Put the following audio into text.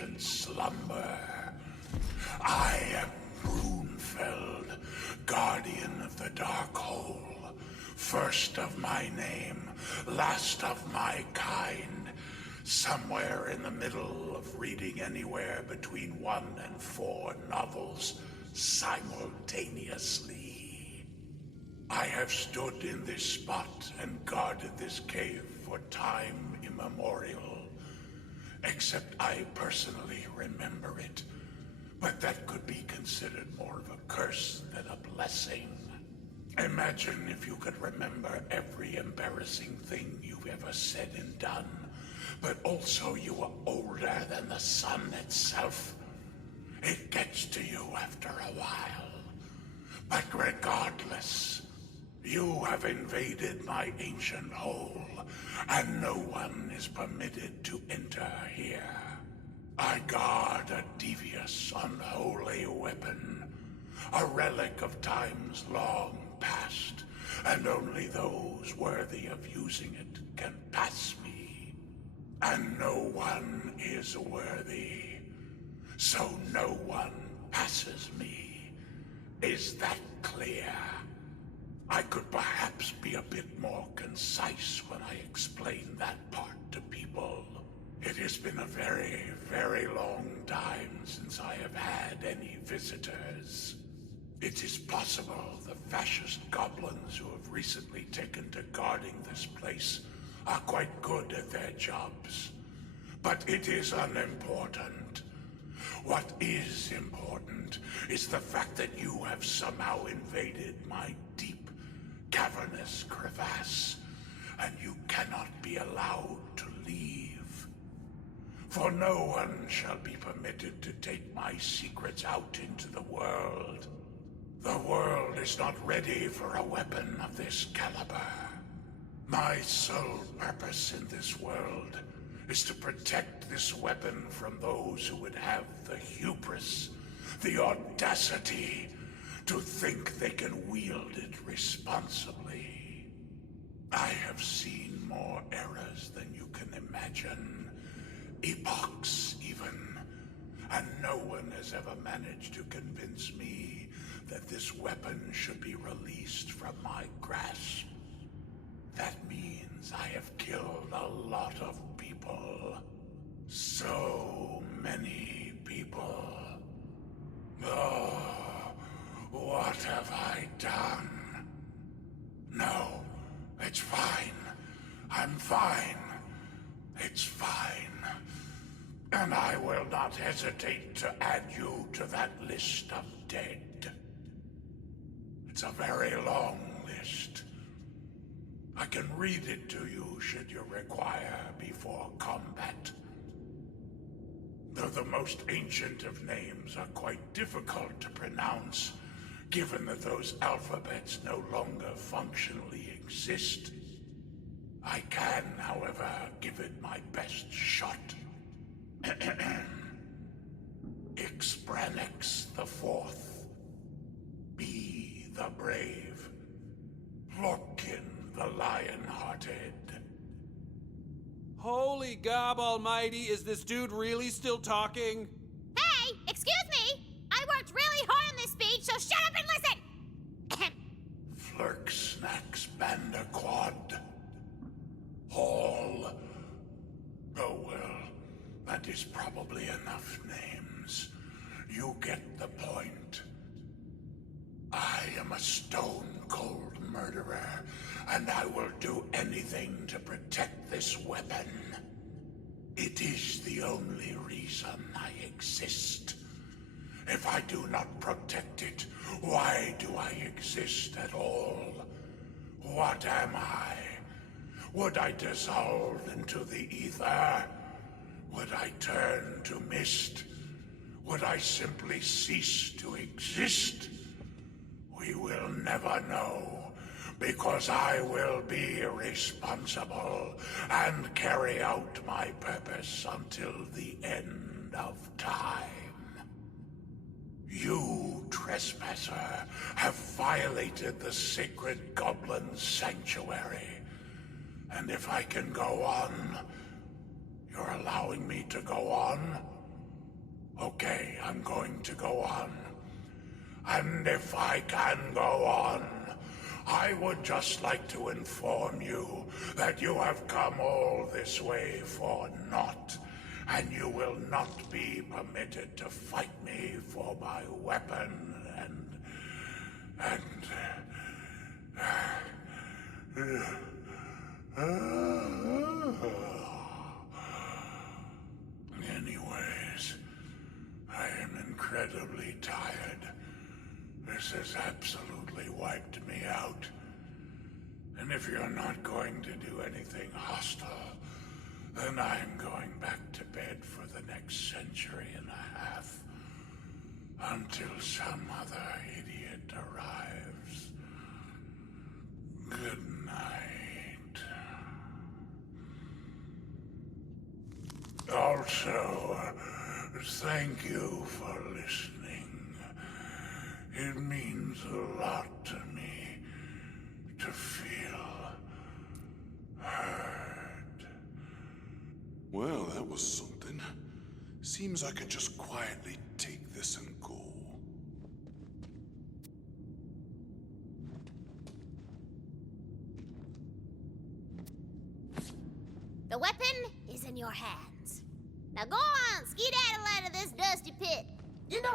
ancient slumber. I am Brunfeld, guardian of the Dark Hole. First of my name, last of my kind. Somewhere in the middle of reading anywhere between 1 and 4 novels simultaneously. I have stood in this spot and guarded this cave for time immemorial. Except I personally remember it. But that could be considered more of a curse than a blessing. Imagine if you could remember every embarrassing thing you've ever said and done, but also you were older than the sun itself. It gets to you after a while. But regardless, you have invaded my ancient hole, and no one is permitted to enter here. I guard a devious, unholy weapon, a relic of times long past, and only those worthy of using it can pass me. And no one is worthy, so no one passes me. Is that clear? I could perhaps be a bit more concise when I explain that part to people. It has been a very, very long time since I have had any visitors. It is possible the fascist goblins who have recently taken to guarding this place are quite good at their jobs. But it is unimportant. What is important is the fact that you have somehow invaded my deep, cavernous crevasse, and you cannot be allowed to leave. For no one shall be permitted to take my secrets out into the world. The world is not ready for a weapon of this caliber. My sole purpose in this world is to protect this weapon from those who would have the hubris, the audacity, to think they can wield it responsibly. I have seen more eras than you can imagine. Epochs, even. And no one has ever managed to convince me that this weapon should be released from my grasp. That means I have killed a lot of people. So many people. Oh, what have I done? No, it's fine. I'm fine. It's fine. And I will not hesitate to add you to that list of dead. It's a very long list. I can read it to you should you require before combat. Though the most ancient of names are quite difficult to pronounce, given that those alphabets no longer functionally exist. I can, however, give it my best shot. Ixbranix the Fourth, Be the Brave, Lorkin the Lion-Hearted. Holy gob almighty, is this dude really still talking? Hey, excuse me! I worked really hard on this speech, so shut up and listen! Flirksnax Bandaquad, Hall. Oh well, that is probably enough names. You get the point. I am a stone-cold murderer, and I will do anything to protect this weapon. It is the only reason I exist. If I do not protect it, why do I exist at all? What am I? Would I dissolve into the ether? Would I turn to mist? Would I simply cease to exist? We will never know, because I will be responsible and carry out my purpose until the end of time. You, trespasser, have violated the sacred goblin sanctuary. And if I can go on, you're allowing me to go on? Okay, I'm going to go on. And if I can go on, I would just like to inform you that you have come all this way for naught, and you will not be permitted to fight me for my weapon Anyways, I am incredibly tired. This has absolutely wiped me out. And if you're not going to do anything hostile, then I'm going back to bed for the next century and a half. Until some other idiot arrives. Good night. Also, thank you for listening. It means a lot to me to feel heard. Well, that was something. Seems I could just quietly take this and go. The weapon is in your hands. Now go on, skedaddle out of this dusty pit. You know,